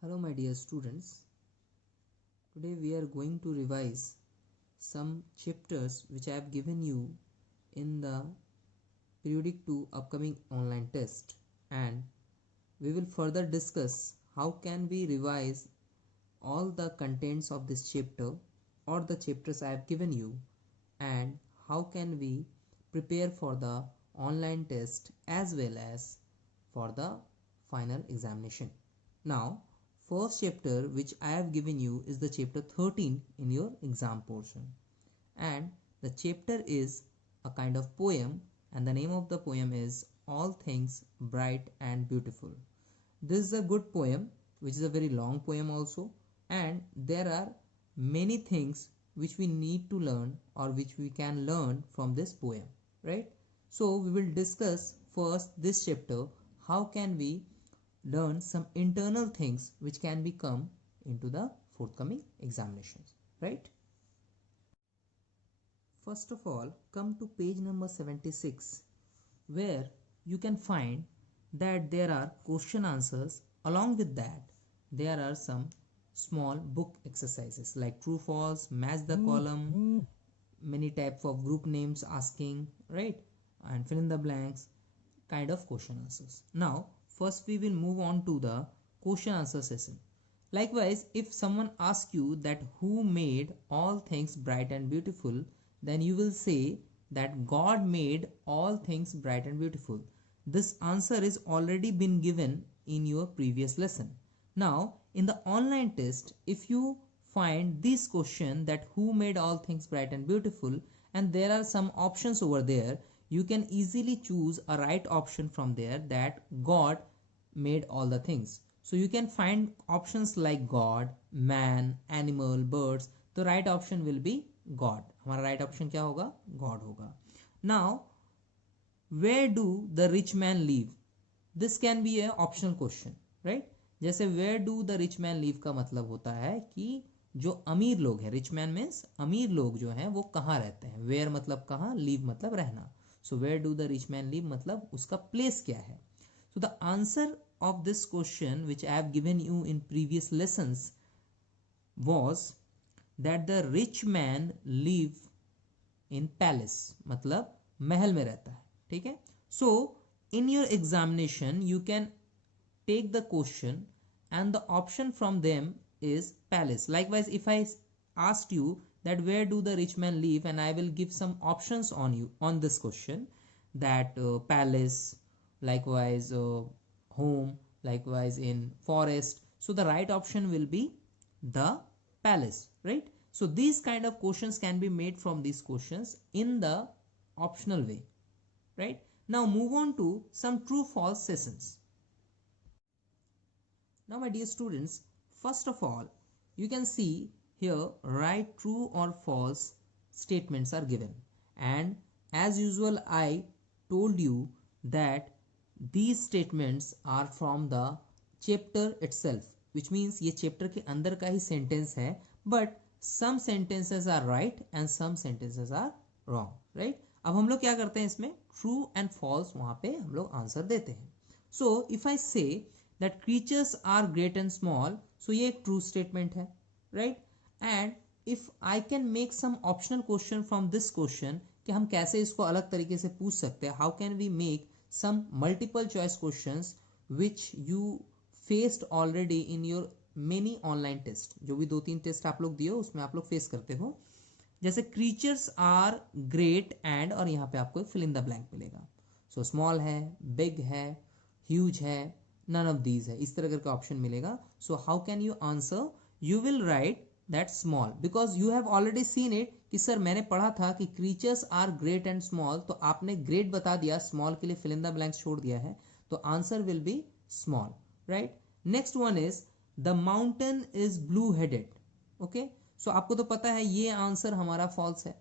Hello my dear students, today we are going to revise some chapters which I have given you in the periodic 2 upcoming online test, and we will further discuss how can we revise all the contents of this chapter or the chapters I have given you, and how can we prepare for the online test as well as for the final examination. Now, first chapter which I have given you is the chapter 13 in your exam portion, and the chapter is a kind of poem, and the name of the poem is All Things Bright and Beautiful. This is a good poem which is a very long poem also, and there are many things which we need to learn or which we can learn from this poem, right? So we will discuss first this chapter, how can we learn some internal things which can become into the forthcoming examinations, right? First of all, come to page number 76, where you can find that there are question answers. Along with that, there are some small book exercises like true false, match the column, many types of group names asking, right, and fill in the blanks kind of question answers. Now first we will move on to the question answer session. Likewise, if someone asks you that who made all things bright and beautiful, then you will say that God made all things bright and beautiful. This answer is already been given in your previous lesson. Now in the online test, if you find this question that who made all things bright and beautiful, and there are some options over there, you can easily choose a right option from there, that God made all the things. So you can find options like God, man, animal, birds. The right option will be God. हमारा right option क्या होगा? God होगा. Now, where do the rich man live? This can be a optional question, right? जैसे where do the rich man live का मतलब होता है कि जो अमीर लोग हैं, rich man means अमीर लोग जो हैं वो कहाँ रहते हैं. where मतलब कहाँ, live मतलब रहना. So where do the rich man live मतलब उसका place क्या है. So the answer of this question which I have given you in previous lessons was that the rich man live in palace, मतलब महल में रहता है. ठीक है. So in your examination you can take the question and the option from them is palace. Likewise, if I asked you that where do the rich man live, and I will give some options on you on this question, that palace, likewise home, likewise in forest, so the right option will be the palace, right? So these kind of questions can be made from these questions in the optional way, right? Now move on to some true false sessions. Now my dear students, first of all, you can see here write true or false statements are given, and as usual I told you that these statements are from the chapter itself, which means ये chapter के अंदर का ही sentence है, but some sentences are right and some sentences are wrong, right? अब हम लोग क्या करते हैं इसमें true and false वहाँ पे हम लोग आंसर देते हैं. So if I say that creatures are great and small, so ये एक true statement है, right? And if I can make some optional question from this question कि हम कैसे इसको अलग तरीके से पूछ सकते हैं, how can we make some multiple choice questions which you faced already in your many online test. जो भी 2-3 टेस्ट आप लोग दिए उसमें आप लोग फेस करते हो, जैसे creatures are great and, और यहाँ पे आपको fill in the blank मिलेगा. So small है, big है, huge है, none of these है, इस तरह करके ऑप्शन मिलेगा. So how can you answer? You will write that small because you have already seen it कि सर मैंने पढ़ा था कि creatures are great and small, तो आपने great बता दिया, small के लिए fill in the blanks छोड़ दिया है, तो answer will be small, right? Next one is the mountain is blue headed. Okay, so आपको तो पता है ये आंसर हमारा false है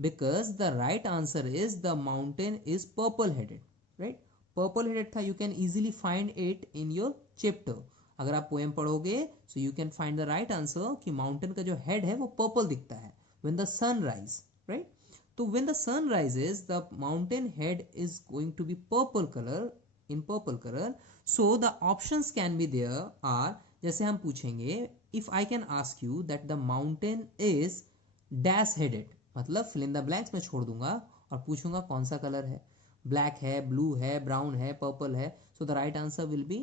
because the right answer is the mountain is purple headed, right? Purple headed था, you can easily find it in your chapter. अगर आप पोएम पढ़ोगे so you can find the right answer कि माउंटेन का जो हेड है वो पर्पल दिखता है when the sun rise, right? तो when the sun rises the mountain head is going to be purple color, in purple color. So the options can be there are जैसे हम पूछेंगे if I can ask you that the mountain is dash headed, मतलब fill in the blanks में छोड़ दूंगा और पूछूंगा कौन सा कलर है, ब्लैक है, ब्लू है, ब्राउन है, पर्पल है, so the right answer will be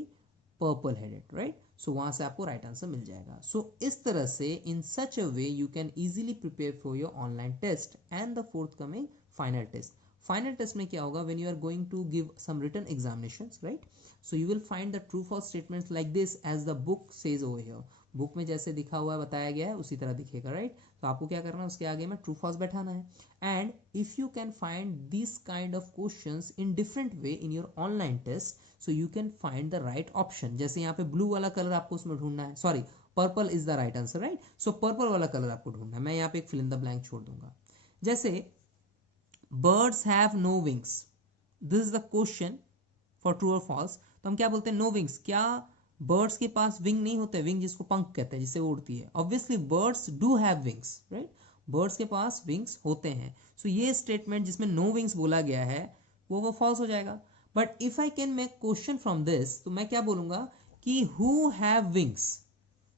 purple headed, right. So वहां से आपको राइट आंसर मिल जाएगा। सो इस तरह से in such a way you can easily prepare for your online test and the forthcoming final test. Final test में क्या होगा, when you are going to give some written examinations, right, so you will find the true false statements like this as the book says over here. Book में जैसे दिखा हुआ है, बताया गया है, उसी तरह दिखेगा, राइट। तो आपको क्या करना है, उसके आगे में ट्रू फॉल्स बैठाना है। And if you can find this kind of questions in different way in your online test, so you can find the right option. जैसे यहाँ पे ब्लू वाला कलर आपको उसमें ढूंढना है, sorry purple is the right answer, right. सो पर्पल वाला कलर आपको ढूंढना है। मैं यहाँ पे एक फिल इन द ब्लैंक छोड़ दूंगा। जैसे birds have no wings, this is the question for true or false। तो हम क्या बोलते हैं, नो विंग्स, क्या बर्ड्स के पास विंग नहीं होते, विंग जिसको पंख कहते हैं, जिससे वो उड़ती है। Obviously birds do have wings, right, birds के पास विंग्स होते हैं। सो ये स्टेटमेंट जिसमें नो विंग्स बोला गया है वो फॉल्स हो जाएगा। But if I can make question from this, तो मैं क्या बोलूंगा कि हु हैव विंग्स,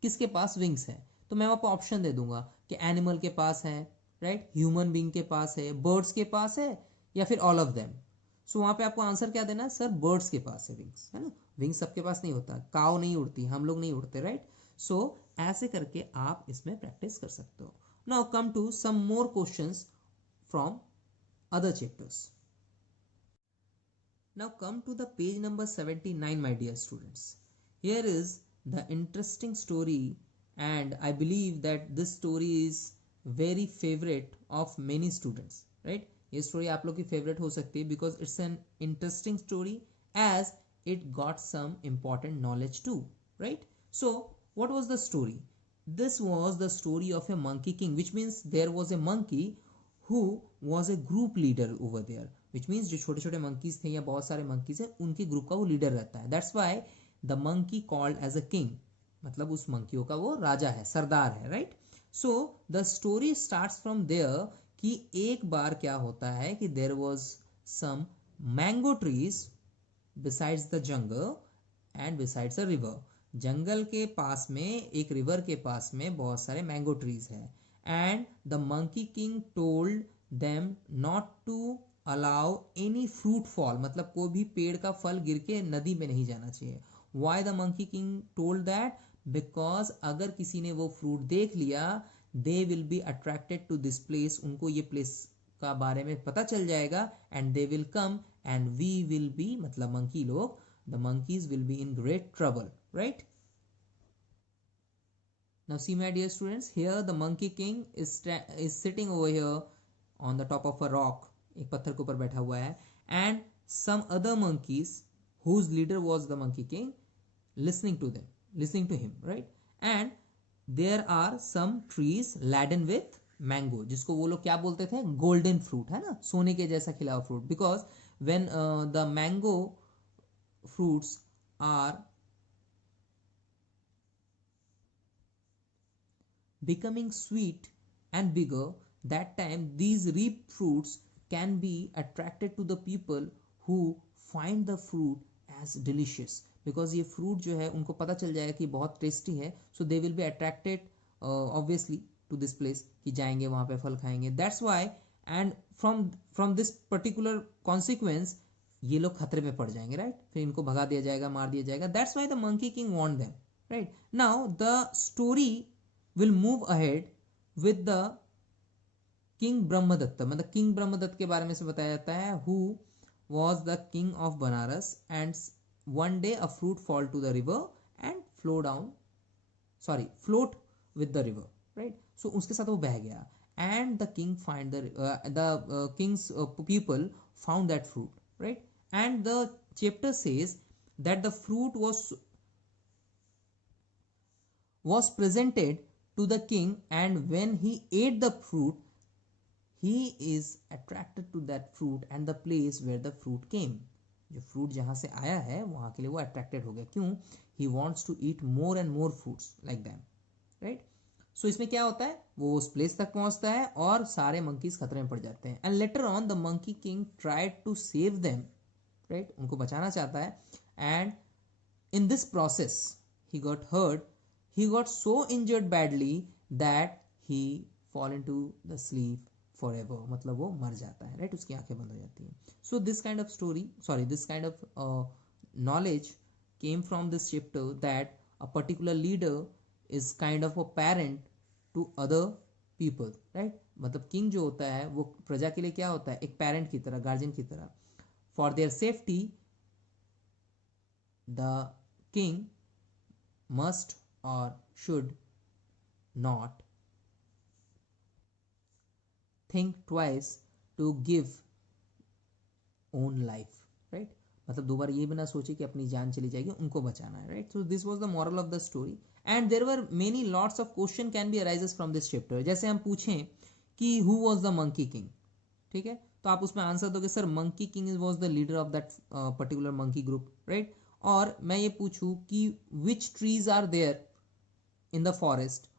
किसके पास विंग्स है, तो मैं वहां पर ऑप्शन दे दूंगा कि एनिमल के पास है, राइट, ह्यूमन बीइंग के पास है, बर्ड्स के पास है, या फिर ऑल ऑफ देम। सो वहां पे आपको आंसर क्या देना है, सर बर्ड्स के पास है विंग्स, है ना। विंग्स सबके पास नहीं होता, काव नहीं उड़ती, हम लोग नहीं उड़ते, राइट। सो ऐसे करके आप इसमें प्रैक्टिस कर सकते हो। Now come to some more questions from other chapters. Now come to the page number 79, my dear students. Here is the interesting story, and I believe that this story is very favorite of many students, right? ये story आप लोग की favorite हो सकती है because it's an interesting story as it got some important knowledge too, right? So what was the story? This was the story of a monkey king, which means there was a monkey who was a group leader over there, which means जो छोटे छोटे monkeys थे या बहुत सारे monkeys हैं, उनके ग्रुप का वो लीडर रहता है। That's why the monkey called as a king, मतलब उस मंकियों का वो राजा है, सरदार है, right. So the story starts from there कि एक बार क्या होता है कि there was some mango trees besides the jungle and besides a river. जंगल के पास में, एक रिवर के पास में बहुत सारे मैंगो ट्रीज है। And the monkey king told them not to allow any fruit fall, मतलब कोई भी पेड़ का फल गिर के नदी में नहीं जाना चाहिए। Why the monkey king told that, because अगर किसी ने वो फ्रूट देख लिया, they will be attracted to this place, उनको ये प्लेस का बारे में पता चल जाएगा, and they will come and we will be, मतलब मंकी लोग, the monkeys will be in great trouble, right? Now see my dear students, here the monkey king is sitting over here on the top of a rock, एक पत्थर के ऊपर बैठा हुआ है, and some other monkeys whose leader was the monkey king listening to him, right? And there are some trees laden with mango, जिसको वो लोग क्या बोलते थे, गोल्डन फ्रूट, है ना, सोने के जैसा खिला हुआ fruit, because when the mango fruits are becoming sweet and bigger, that time these reap fruits can be attracted to the people who find the fruit as delicious, because ये fruit जो है उनको पता चल जाएगा कि बहुत टेस्टी है, so they will be attracted obviously to this place, कि जाएंगे वहाँ पे फल खाएंगे। That's why, and from this particular consequence ये लोग खतरे में पड़ जाएंगे, राइट, फिर इनको भगा दिया जाएगा, मार दिया जाएगा। That's why the monkey king want them, right. Now the story will move ahead with the king Brahmadatta, मतलब किंग ब्रह्मदत्त के बारे में से बताया जाता है, who was the king of Banaras, and one day a fruit fall to the river and float with the river, right. So उसके साथ वो बह गया, and the king find the king's people found that fruit, right? And the chapter says that the fruit was presented to the king, and when he ate the fruit, he is attracted to that fruit and the place where the fruit came, जो fruit जहां से आया है वहां के लिए वो attracted हो गया, क्यों, he wants to eat more and more fruits like them, right? So इसमें क्या होता है, वो उस प्लेस तक पहुंचता है और सारे monkeys खतरे में पड़ जाते हैं, and later on the monkey king tried to save them, right? उनको बचाना चाहता है, and in this process he got hurt he got so injured badly that he fall into the sleep forever, मतलब वो मर जाता है, right? उसकी आंखें बंद हो जाती हैं. So this kind of story, sorry, this kind of knowledge came from this chapter, that a particular leader is kind of a parent to other people, right? मतलब किंग जो होता है वो प्रजा के लिए क्या होता है, एक पेरेंट की तरह, गार्जियन की तरह. For their safety the king must or should not think twice to give own life, right? मतलब दो बार ये भी ना सोचे कि अपनी जान चली जाएगी, उनको बचाना है, right? So this was the moral of the story, and there were many lots of question can be arises from this chapter. जैसे हम पूछें कि who was the monkey king, ठीक है, तो आप उसमें आंसर दोगे sir monkey king was the leader of that particular monkey group, right? और मैं ये पूछूं कि which trees are there in the forest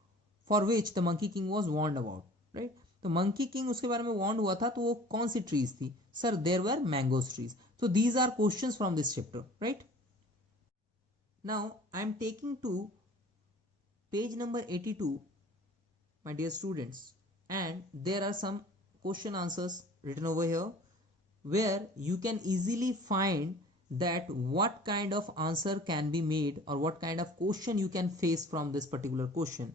for which the monkey king was warned about, right? तो मंकी किंग उसके बारे में वार्न हुआ था, तो वो कौन सी ट्रीज थी? Sir there were mangoes trees. तो these are questions from this chapter, right? Now I am taking to page number 82, my dear students, and there are some question answers written over here where you can easily find that what kind of answer can be made or what kind of question you can face from this particular question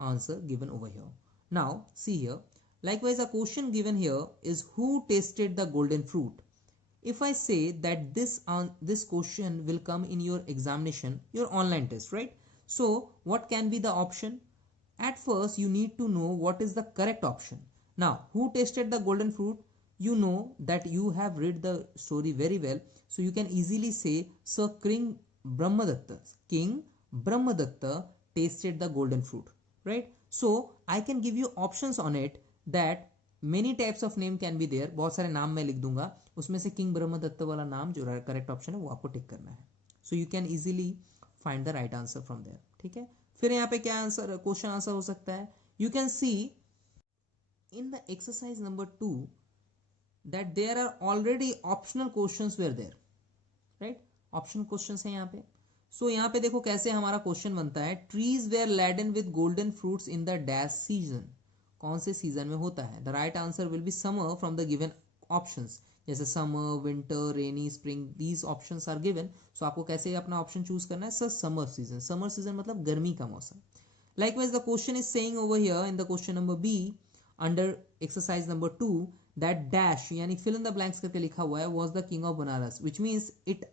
answer given over here. Now see here, likewise a question given here is who tasted the golden fruit. If I say that this question will come in your examination, your online test, right? So what can be the option? At first you need to know what is the correct option. Now who tasted the golden fruit? You know that you have read the story very well, so you can easily say Sir King Brahmadatta tasted the golden fruit, right? So I can give you options on it, that many types of name can be there. बहुत सारे नाम मैं लिख दूंगा, उसमें से किंग ब्रह्मदत्त वाला नाम जो करेक्ट ऑप्शन है वो आपको टिक करना है. So you can easily find the right answer from there, ठीक है? फिर यहाँ पे क्या आंसर, क्वेश्चन आंसर हो सकता है. You can see in the exercise number 2 that there are already optional questions where there, right? Optional questions हैं यहाँ पे. सो यहाँ पे देखो कैसे हमारा क्वेश्चन बनता है. Trees were laden with golden fruits in the dash season. कौन से सीजन में होता है? The right answer will be summer from the given options. जैसे summer, winter, rainy, spring, these options are given. So आपको कैसे अपना ऑप्शन चूज करना है? Sir summer season. Summer season मतलब गर्मी का मौसम. Likewise the question is saying over here in the question number B under exercise number 2 that dash यानी fill in the blanks करके लिखा हुआ है was the king of Banaras, which means it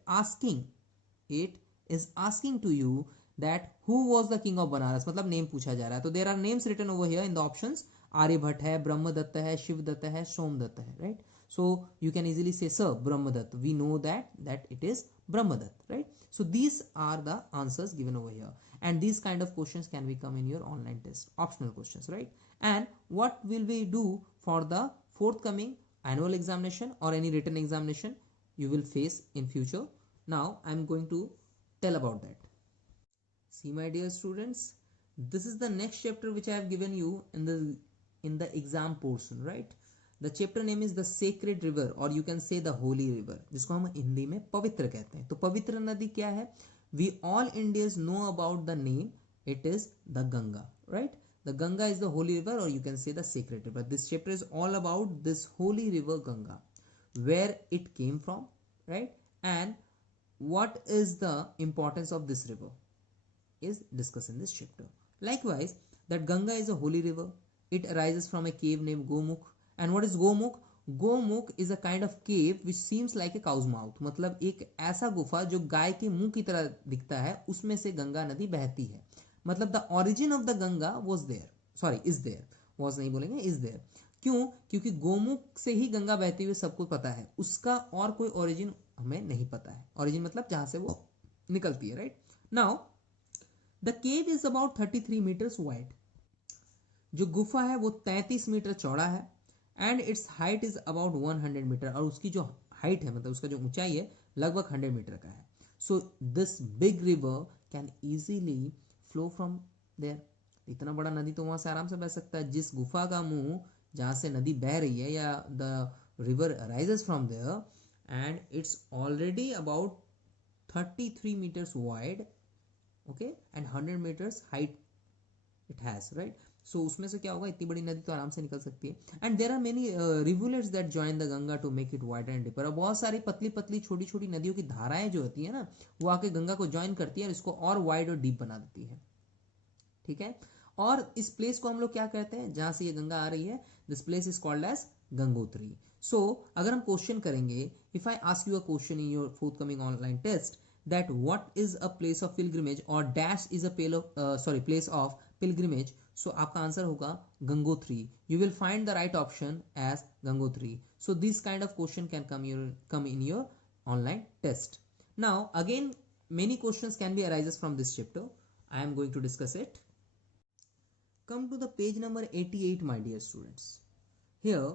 is asking to you that who was the king of Banaras, मतलब नेम पूछा जा रहा है. तो there are names written over here in the options. Aryabhata है, ब्रह्मदत्त है, शिवदत्त है, सोमदत्त है, right? So you can easily say sir Brahmadatta. We know that it is Brahmadatta, right? So these are the answers given over here, and these kind of questions can be come in your online test, optional questions, right? And what will we do for the forthcoming annual examination or any written examination you will face in future? Now I am going to tell about that. See my dear students, this is the next chapter which I have given you in the exam portion, right? The chapter name is the sacred river, or you can say the holy river, जिसको हम हिंदी में पवित्र कहते हैं. तो पवित्र नदी क्या है? We all Indians know about the name. It is the Ganga, right? The Ganga is the holy river, or you can say the sacred river. This chapter is all about this holy river Ganga, where it came from, right? And what is the importance of this river is discussed in this chapter. Likewise, that Ganga is a holy river. It arises from a cave named Gomukh. And what is Gomukh? Gomukh is a kind of cave which seems like a cow's mouth. मतलब एक ऐसा गुफा जो गाय के मुंह की तरह दिखता है, उसमें से गंगा नदी बहती है. मतलब the origin of the Ganga was there, sorry is there, was नहीं बोलेंगे, इज देयर. क्यों? क्योंकि गोमुख से ही गंगा बहती हुई सबको पता है, उसका और कोई ओरिजिन हमें नहीं पता है. ओरिजिन मतलब जहां से वो निकलती है, right? Now the cave is about 33 metres wide. जो गुफा है वो 33 मीटर चौड़ा है. And its height is about 100 metre, और उसकी जो हाइट है मतलब उसका जो ऊंचाई है लगभग 100 मीटर का है. So this big river can easily flow from there. इतना बड़ा नदी तो वहां से आराम से बह सकता है. जिस गुफा का मुंह जहां से नदी बह रही है, या the river rises from there, and it's already about 33 meters wide, okay, and 100 metres height it has, right. So उसमें से क्या होगा, इतनी बड़ी नदी तो आराम से निकल सकती है. And there are many rivulets that join the Ganga to make it wider and deeper. और बहुत सारी पतली पतली छोटी छोटी नदियों की धाराएं जो होती है ना, वो आके गंगा को ज्वाइन करती है और इसको और वाइड और डीप बना देती है. ठीक है. और इस प्लेस को हम लोग क्या कहते हैं, जहां से ये गंगा आ रही है, this place is called as Gangotri. So अगर हम क्वेश्चन करेंगे, if I ask you a question in your forthcoming online test, that what is a place of pilgrimage or dash is a place of pilgrimage, so आपका आंसर होगा Gangotri. You will find the right option as Gangotri. So this kind of question can come in your online test. Now again, many questions can be arises from this chapter. I am going to discuss it. Come to the page number 88, my dear students. Here,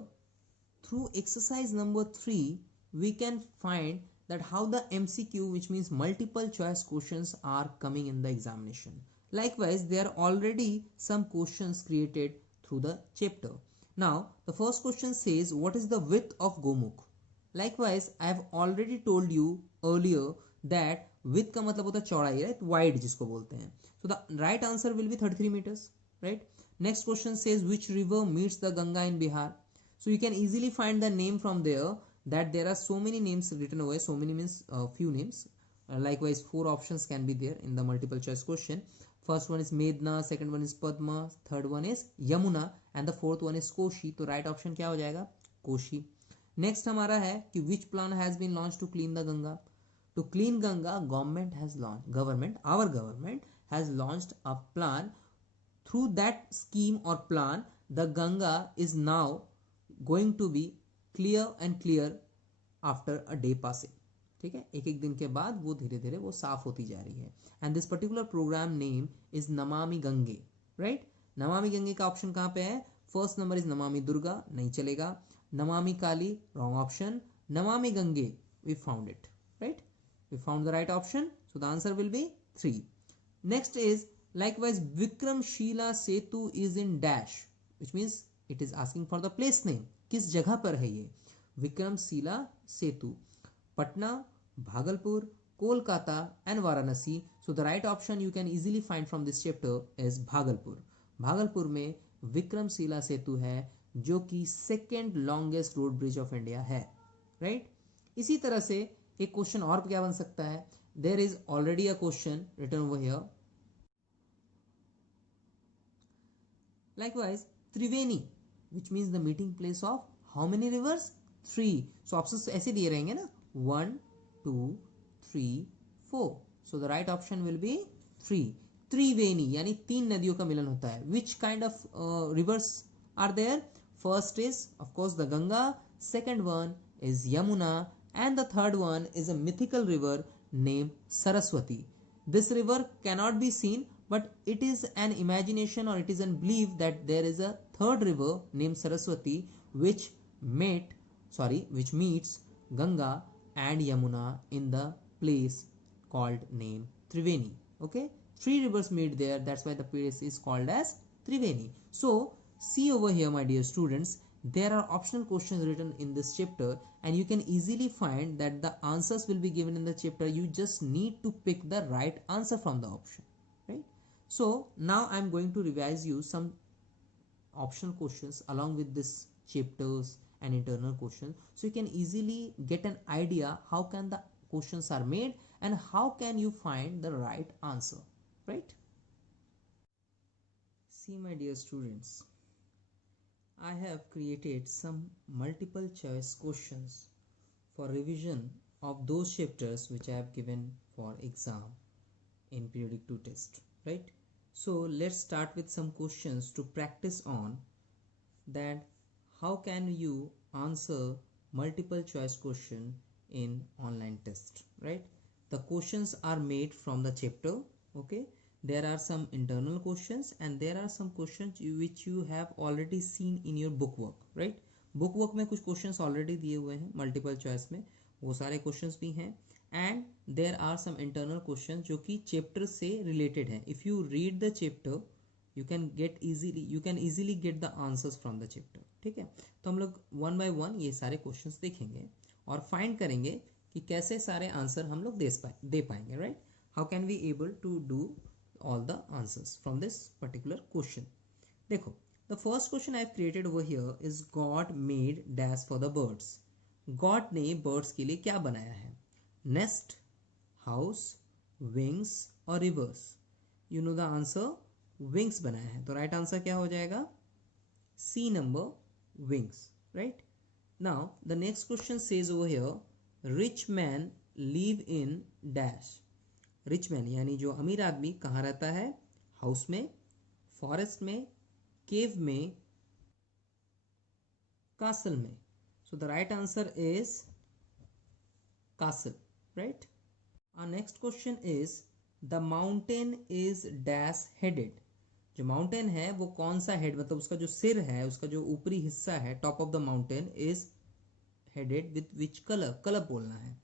through exercise number 3, we can find that how the MCQ, which means multiple choice questions, are coming in the examination. Likewise, there are already some questions created through the chapter. Now, the first question says, what is the width of Gomukh? Likewise, I have already told you earlier that width का मतलब होता है चौड़ाई, right? Wide जिसको बोलते हैं. So the right answer will be 33 meters, right? Next question says, which river meets the Ganga in Bihar? So you can easily find the name from there, that there are so many names written away. So many means few names. Likewise, 4 options can be there in the multiple choice question. First one is Medna, second one is Padma, third one is Yamuna, and the fourth one is Koshi. तो right option क्या हो जाएगा, Koshi. Next हमारा है कि which plan has been launched to clean the Ganga? To clean Ganga, our government has launched a plan. Through that scheme or plan, the Ganga is now going to be clear and clear after a day passing. ठीक है, एक एक दिन के बाद वो धीरे धीरे वो साफ होती जा रही है. And this particular programme name is Namami Gange, राइट. नमामि गंगे का ऑप्शन कहाँ पे है, फर्स्ट नंबर इज नमामि दुर्गा, नहीं चलेगा. नमामि काली, wrong option. Namami Gange, we found it, right. We found the right option. So the answer will be 3. Next is likewise Vikramshila Setu is in dash, which means it is asking for the place name. किस जगह पर है ये, Vikramshila Setu, Patna, Bhagalpur, Kolkata and Varanasi. So the right option you can easily find from this chapter is Bhagalpur. Bhagalpur में विक्रमशिला सेतु है, जो कि second longest road bridge of India है, राइट. इसी तरह से एक क्वेश्चन और क्या बन सकता है, there is already a question written over here. Likewise, Triveni, which means the meeting place of how many rivers? 3. So options ऐसे दिए रहेंगे ना, 1, 2, 3, 4. So the right option will be 3. Triveni यानी 3 नदियों का मिलन होता है. Which kind of rivers are there? First is of course the Ganga, second one is Yamuna, and the third one is a mythical river named Saraswati. This river cannot be seen, but it is an imagination or it is a belief that there is a third river named Saraswati which meets Ganga and Yamuna in the place called name Triveni. Okay, 3 rivers meet there, that's why the place is called as Triveni. So see over here, my dear students, there are optional questions written in this chapter, and you can easily find that the answers will be given in the chapter. You just need to pick the right answer from the option, right? So now I am going to revise you some optional questions along with this chapters and internal questions, so you can easily get an idea how can the questions are made and how can you find the right answer, right? See, my dear students, I have created some multiple choice questions for revision of those chapters which I have given for exam in periodic 2 test, right? So let's start with some questions to practice on that how can you answer multiple choice question in online test, right? The questions are made from the chapter, okay. There are some internal questions and there are some questions which you have already seen in your book work, right? Book work में कुछ questions already दिए हुए हैं multiple choice में, वो सारे questions भी हैं. And there are some internal question जो कि चैप्टर से रिलेटेड है. If you read the chapter you can easily get the answers from the chapter. ठीक है, तो हम लोग 1 by 1 ये सारे क्वेश्चंस देखेंगे और फाइंड करेंगे कि कैसे सारे आंसर हम लोग दे पाएंगे, right. how can we able to do all the answers from this particular question. देखो, the first question I have created over here is God made dash for the birds. God ने birds के लिए क्या बनाया है? Nest, house, wings और rivers. You know the answer, wings बनाया है. तो right answer क्या हो जाएगा? C number, wings, right? Now the next question says over here, rich man live in dash. Rich man यानी जो अमीर आदमी कहाँ रहता है? हाउस में, फॉरेस्ट में, केव में, कासल में. So the right answer is castle, right. Our next question is the mountain is dash headed. जो माउंटेन है वो कौन सा हेड, मतलब उसका जो सिर है, उसका जो ऊपरी हिस्सा है, top of the mountain is headed with which colour? Colour बोलना है.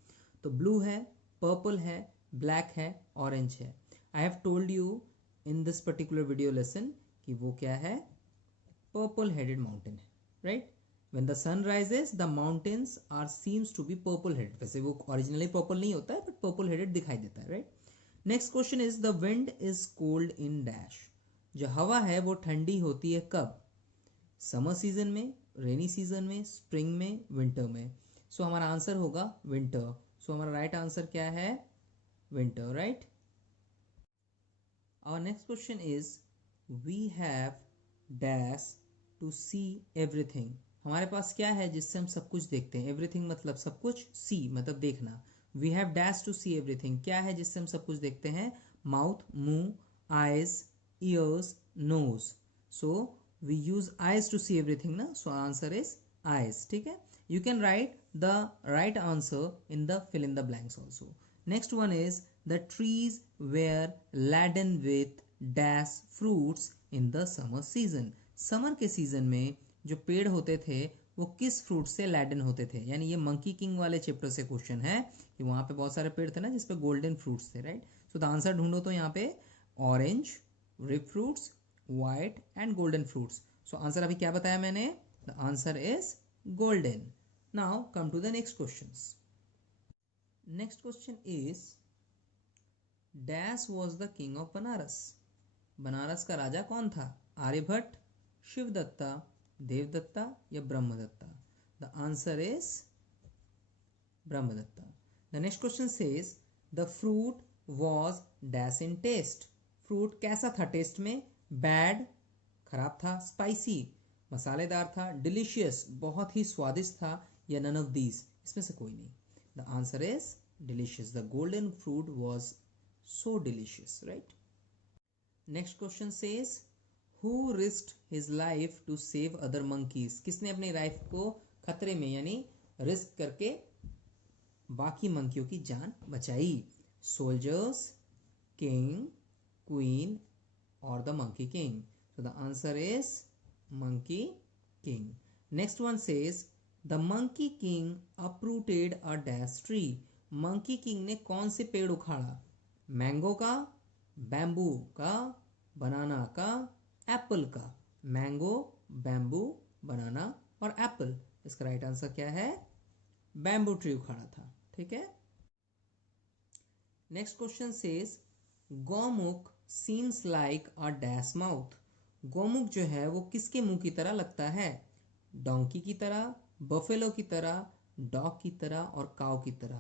तो ब्लू है, पर्पल है, ब्लैक है, ऑरेंज है. I have told you in this particular video lesson कि वो क्या है? पर्पल हेडेड माउंटेन है, right. When the sun rises the mountains are seems to be purple headed. वैसे वो ओरिजिनली पर्पल नहीं होता है, बट पर्पल हेडेड दिखाई देता है, right. Next question is the wind is cold in dash. जो हवा है वो ठंडी होती है कब? समर सीजन में, रेनी सीजन में, स्प्रिंग में, विंटर में. सो हमारा आंसर होगा विंटर. सो हमारा राइट आंसर क्या है? winter, right. Our next question is we have dash to see everything. हमारे पास क्या है जिससे हम सब कुछ देखते हैं? everything मतलब सब कुछ, see मतलब देखना. we have dash to see everything. क्या है जिससे हम सब कुछ देखते हैं? mouth, मुंह, eyes, ears, nose. so we use eyes to see everything ना. so answer is eyes. ठीक है. you can write the right answer in the fill in the blanks also. Next one is the trees were laden with dash fruits in the summer season. Summer के सीजन में जो पेड़ होते थे वो किस फ्रूट से लैडन होते थे? यानी ये मंकी किंग वाले चैप्टर से क्वेश्चन है कि वहाँ पे बहुत सारे पेड़ थे ना जिसपे गोल्डन फ्रूट्स थे, राइट. सो द आंसर ढूंढो तो यहाँ पे orange, ripe fruits, white and golden fruits. So answer अभी क्या बताया मैंने? The answer is golden. Now come to the next questions. Next question is Dash was the king of Banaras. Banaras का राजा कौन था? आर्यभट्ट, शिवदत्ता, देवदत्ता या Brahmadatta? The answer is Brahmadatta. The next question says the fruit was dash in taste. Fruit कैसा था टेस्ट में? बैड, खराब था, स्पाइसी, मसालेदार था, डिलीशियस, बहुत ही स्वादिष्ट था, या नन ऑफ दीज, इसमें से कोई नहीं. The answer is delicious. The golden fruit was so delicious, right? Next question says who risked his life to save other monkeys. किसने अपनी लाइफ को खतरे में यानी रिस्क करके बाकी मंकियों की जान बचाई? Soldiers, king, queen or the monkey king? So the answer is monkey king. Next one says The monkey king uprooted a dash tree. Monkey king ने कौन से पेड़ उखाड़ा? मैंगो का, बैम्बू का, बनाना का, एप्पल का. मैंगो, बैम्बू, बनाना और एप्पल. इसका राइट आंसर क्या है? बैम्बू ट्री उखाड़ा था. ठीक है. Next question says Gaumukh seems like a dash mouth. Gaumukh जो है वो किसके मुंह की तरह लगता है? डोंकी की तरह, बफेलो की तरह, डॉग की तरह और काउ की तरह.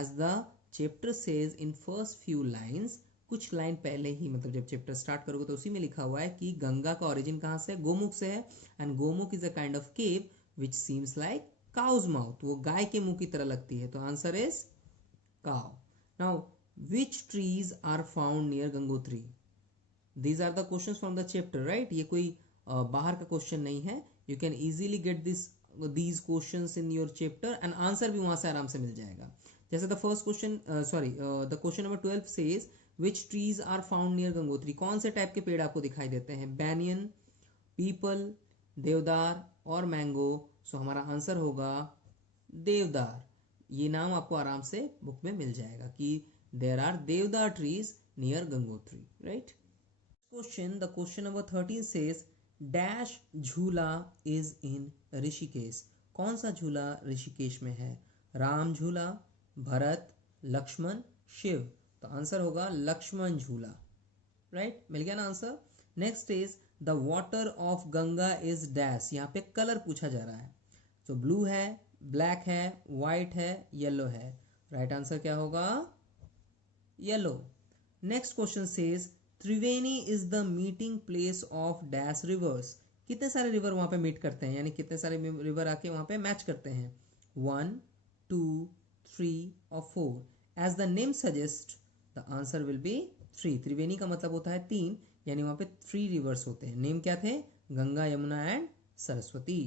As the chapter says in first few lines, कुछ लाइन पहले ही मतलब जब चैप्टर स्टार्ट करोगे तो उसी में लिखा हुआ है कि गंगा का ओरिजिन कहाँ से? गोमुख से है. And Gomukh is a kind of cave which seems like cow's mouth. वो गाय के मुंह की तरह लगती है. तो answer is cow. Now which trees are found near Gangotri? These are the questions from the chapter, right. ये कोई बाहर का क्वेश्चन नहीं है. You can easily get these questions in your chapter and answer भी वहां से आराम से मिल जाएगा. जैसे the first question the question number 12 says which trees are found near Gangotri. कौन से टाइप के पेड़ आपको दिखाई देते हैं? बैनियन, पीपल, देवदार और मैंगो. सो हमारा आंसर होगा देवदार. ये नाम आपको आराम से बुक में मिल जाएगा कि there are देवदार trees near Gangotri, right? The question number 13 says dash झूला इज इन ऋषिकेश. कौन सा झूला ऋषिकेश में है? राम झूला, भरत, लक्ष्मण, शिव. तो आंसर होगा लक्ष्मण झूला, राइट, मिल गया ना answer. Next is the water of Ganga is dash, यहाँ पे कलर पूछा जा रहा है, तो ब्लू है, ब्लैक है, वाइट है, येलो है, राइट आंसर क्या होगा, yellow. Next question says Triveni is the meeting place of dash reverse, कितने सारे रिवर वहां पे मीट करते हैं, यानी कितने सारे रिवर आके वहां पे मैच करते हैं, 1 2 3 और 4। As the name suggest the answer will be 3। Triveni का मतलब होता है 3, यानी वहां पे 3 रिवर्स होते हैं। नेम क्या थे, गंगा, यमुना एंड Saraswati.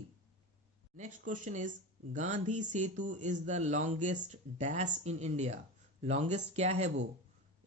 Next question is Gandhi Setu is the longest dash in India, longest क्या है वो,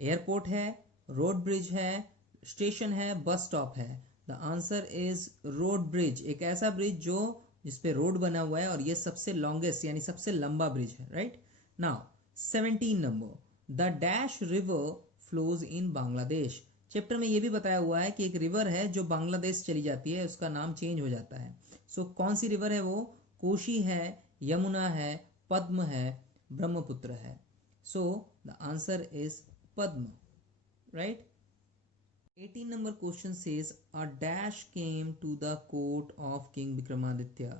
एयरपोर्ट है, रोड ब्रिज है, स्टेशन है, बस स्टॉप है। The answer is road bridge, एक ऐसा ब्रिज जो जिसपे रोड बना हुआ है और ये सबसे लॉन्गेस्ट यानी सबसे लंबा ब्रिज है, right. Now 17 number, the dash river flows in Bangladesh. चैप्टर में ये भी बताया हुआ है कि एक रिवर है जो बांग्लादेश चली जाती है, उसका नाम चेंज हो जाता है। सो कौन सी रिवर है वो, कोशी है, यमुना है, पद्म है, ब्रह्मपुत्र है। So the answer is Padma, राइट। 18 number question says a dash came to the court of King Vikramaditya,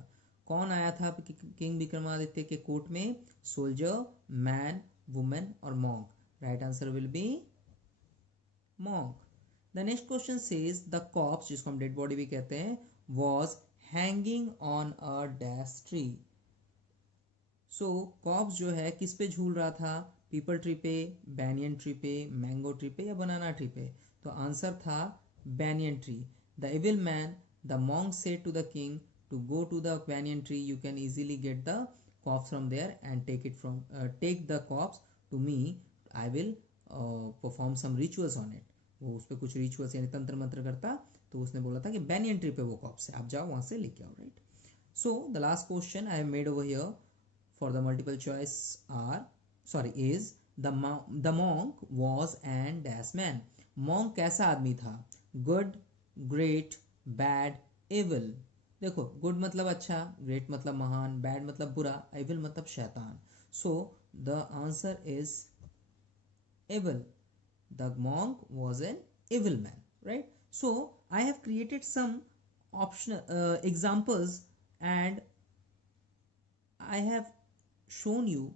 कौन आया था किंग विक्रमादित्य के कोर्ट में, सोल्जर, मैन, वुमेन और monk. Right answer will be monk. The next question says the corpse, जिसको हम dead body भी कहते हैं, was hanging on a dash tree. So corpse जो है किस पे झूल रहा था, पीपल ट्री पे, बैनियन ट्री पे, मैंगो ट्री पे या बनाना ट्री पे। तो आंसर था banyan tree. The evil man, the monk said to the king to go to the banyan tree. You can easily get the corpse from there and take the corpse to me. I will perform some rituals on it. वो उस पर कुछ रिचुअल्स यानी तंत्र मंत्र करता, तो उसने बोला था कि banyan tree पे वो corpse है, आप जाओ वहां से लेके आओ, right. So the last question I have made over here for the multiple choice is the monk was an dash man. Monk कैसा आदमी था, गुड, ग्रेट, बैड, एविल। देखो गुड मतलब अच्छा, ग्रेट मतलब महान, बैड मतलब बुरा, एविल मतलब शैतान। So the answer is evil, the monk was an evil man, right. So I have created some option examples and I have shown you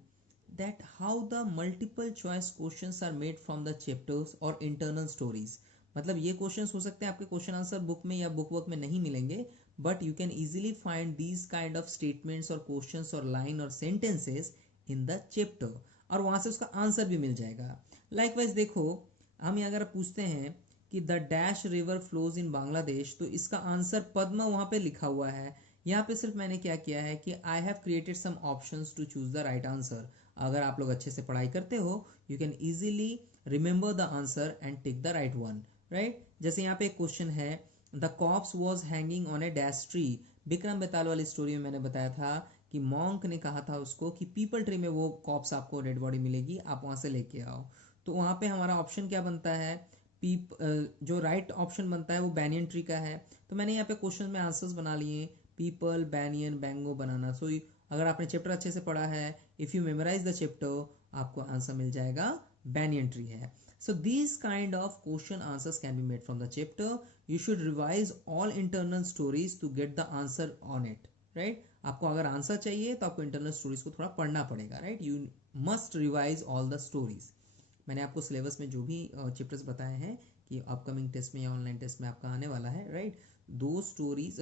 that how the multiple choice questions are made from the chapters or internal stories. मतलब ये क्वेश्चंस हो सकते हैं आपके question answer book में या book work में नहीं मिलेंगे, but you can easily find these kind of statements और क्वेश्चंस और लाइन और सेंटेंसेस इन द चैप्टर, और वहां से उसका आंसर भी मिल जाएगा। लाइकवाइज देखो, हम अगर पूछते हैं कि the dash river flows in Bangladesh, तो इसका आंसर पद्मा वहां पे लिखा हुआ है। यहाँ पे सिर्फ मैंने क्या किया है कि I have created some options to choose the right answer. अगर आप लोग अच्छे से पढ़ाई करते हो, you can easily remember the answer and take the right one, right. जैसे यहाँ पे एक क्वेश्चन है, the corpse was hanging on a dash tree. Vikram Betal वाली स्टोरी में मैंने बताया था कि मॉन्क ने कहा था उसको कि पीपल ट्री में वो कॉप्स आपको डेड बॉडी मिलेगी, आप वहां से लेके आओ। तो वहां पे हमारा ऑप्शन क्या बनता है, जो राइट ऑप्शन बनता है वो बैनियन ट्री का है। तो मैंने यहाँ पे क्वेश्चन में आंसर्स बना लिए, पीपल, बैनियन, बैंगो, बनाना। सो अगर आपने चैप्टर अच्छे से पढ़ा है, if you memorise the chapter, आपको आंसर मिल जाएगा banyan tree है। So these kind of question answers can be made from the chapter. You should revise all internal stories to get the answer on it, right? आपको अगर आंसर चाहिए तो आपको internal stories को थोड़ा पढ़ना पड़ेगा, right. You must revise all the stories. मैंने आपको सिलेबस में जो भी चैप्टर्स बताए हैं कि अपकमिंग टेस्ट में या ऑनलाइन टेस्ट में आपका आने वाला है, राइट, दो stories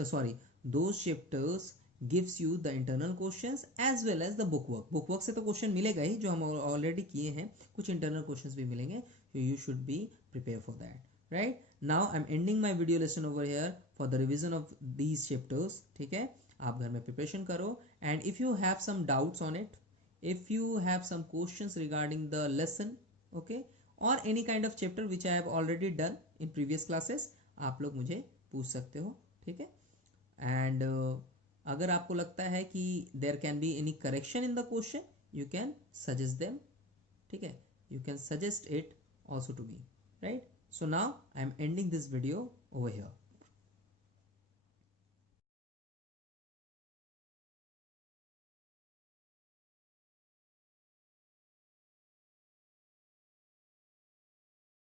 those chapters gives you the internal questions as well as the book work. book work से तो क्वेश्चन मिलेगा ही जो हम ऑलरेडी किए हैं, कुछ इंटरनल क्वेश्चंस भी मिलेंगे, so you should be prepared for that, right? Now I'm ending my video lesson over here for the revision of these chapters. ठीक है, आप घर में प्रिपरेशन करो, and if you have some doubts on it, if you have some questions regarding the lesson, okay, or any kind of chapter which I have already done in previous classes, आप लोग मुझे पूछ सकते हो, ठीक है। एंड अगर आपको लगता है कि there can be any correction in the question, you can suggest them, ठीक है, you can suggest it also to me, right. So now I am ending this video over here.